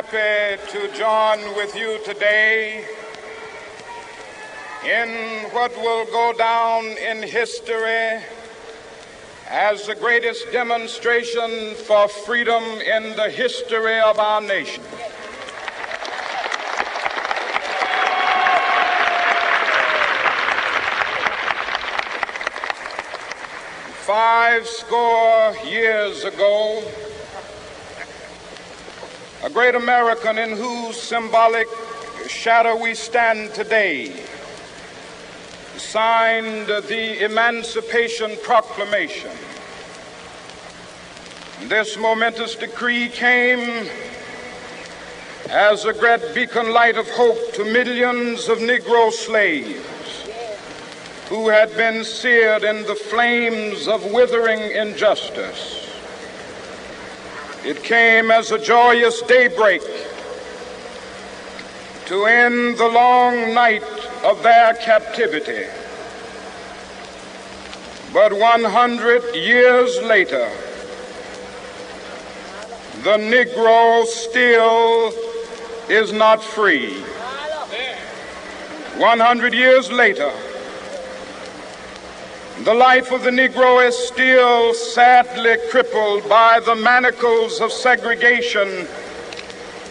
happy to join with you today in what will go down in history as the greatest demonstration for freedom in the history of our nation. Five score years ago, a great American in whose symbolic shadow we stand today signed the Emancipation Proclamation. This momentous decree came as a great beacon light of hope to millions of Negro slaves who had been seared in the flames of withering injustice. It came as a joyous daybreak to end the long night of their captivity. But 100 years later, the Negro still is not free. 100 years later, the life of the Negro is still sadly crippled by the manacles of segregation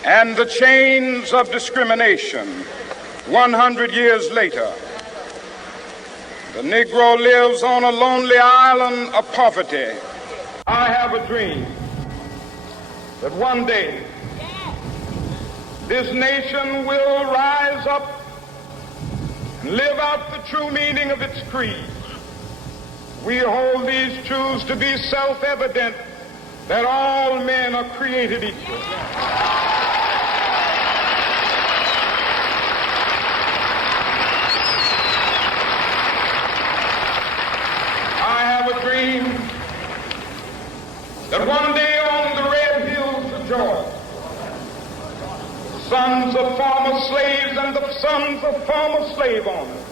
and the chains of discrimination. 100 years later, the Negro lives on a lonely island of poverty. I have a dream that one day this nation will rise up and live out the true meaning of its creed. We hold these truths to be self-evident, that all men are created equal. I have a dream that one day on the red hills of Georgia, the sons of former slaves and the sons of former slave owners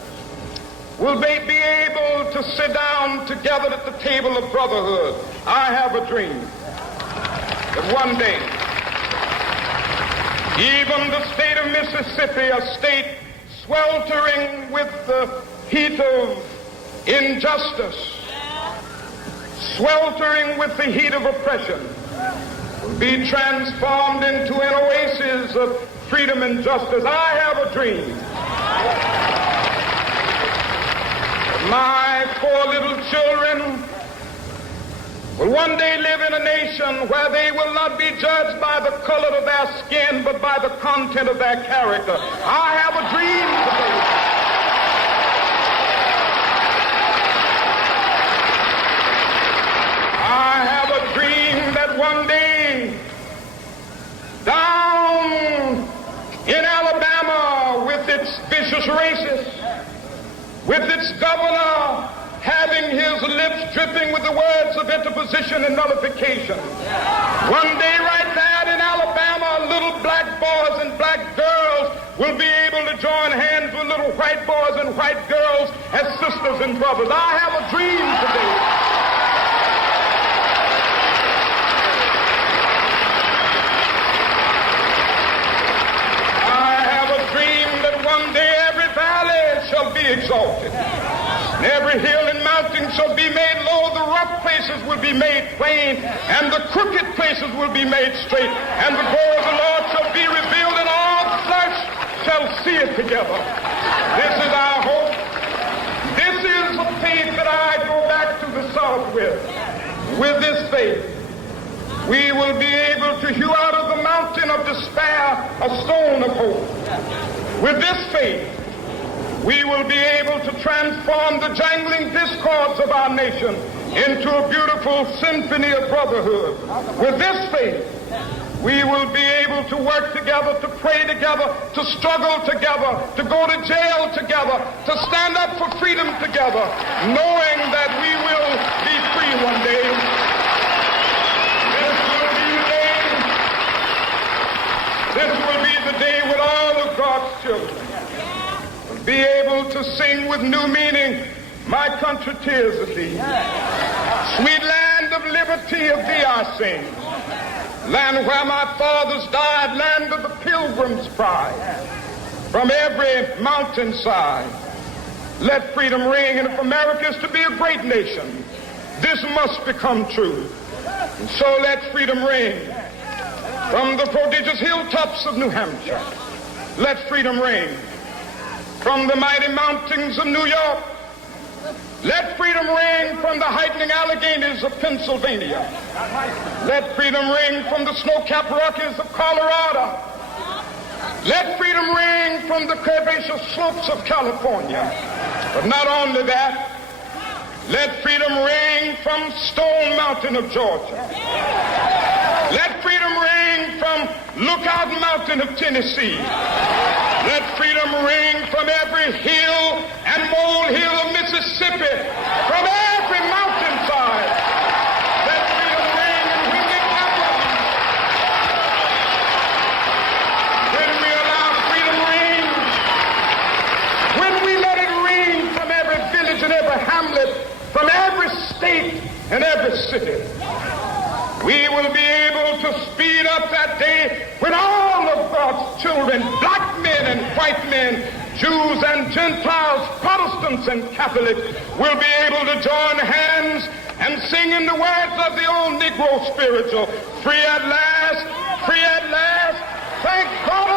will they be able to sit down together at the table of brotherhood. I have a dream that one day, even the state of Mississippi, a state sweltering with the heat of injustice, sweltering with the heat of oppression, will be transformed into an oasis of freedom and justice. I have a dream. My four little children will one day live in a nation where they will not be judged by the color of their skin, but by the content of their character. I have a dream today. I have a dream that one day, down in Alabama, with its vicious racists, with its governor having his lips dripping with the words of interposition and nullification. One day right there in Alabama, little black boys and black girls will be able to join hands with little white boys and white girls as sisters and brothers. I have a dream today. I have a dream that one day every valley shall be exalted, and every hill and mountain shall be made low. The rough places will be made plain, and the crooked places will be made straight, and the glory of the Lord shall be revealed, and all flesh shall see it together. This is our hope. This is the faith that I go back to the South with. With this faith, we will be able to hew out of the mountain of despair a stone of hope. With this faith, we will be able to transform the jangling discords of our nation into a beautiful symphony of brotherhood. With this faith, we will be able to work together, to pray together, to struggle together, to go to jail together, to stand up for freedom together, knowing that we will be free one day. This will be the day when all of God's children be able to sing with new meaning, my country tears of thee. Sweet land of liberty, of thee I sing. land where my fathers died, land of the pilgrim's pride. From every mountainside, let freedom ring. And if America is to be a great nation, this must become true. And so let freedom ring. From the prodigious hilltops of New Hampshire, let freedom ring. From the mighty mountains of New York, let freedom ring. From the heightening Alleghenies of Pennsylvania, let freedom ring. From the snow-capped Rockies of Colorado, let freedom ring. From the curvaceous slopes of California. But not only that, let freedom ring from Stone Mountain of Georgia. Let freedom ring from Lookout Mountain of Tennessee. Let freedom ring from every hill and molehill of Mississippi, from every mountainside. Let freedom ring, and when it happens, when we allow freedom ring, when we let it ring from every village and every hamlet, from every state and every city, we will be able to speed up that day when all of God's children, black men and white men, Jews and Gentiles, Protestants and Catholics, will be able to join hands and sing in the words of the old Negro spiritual, free at last, thank God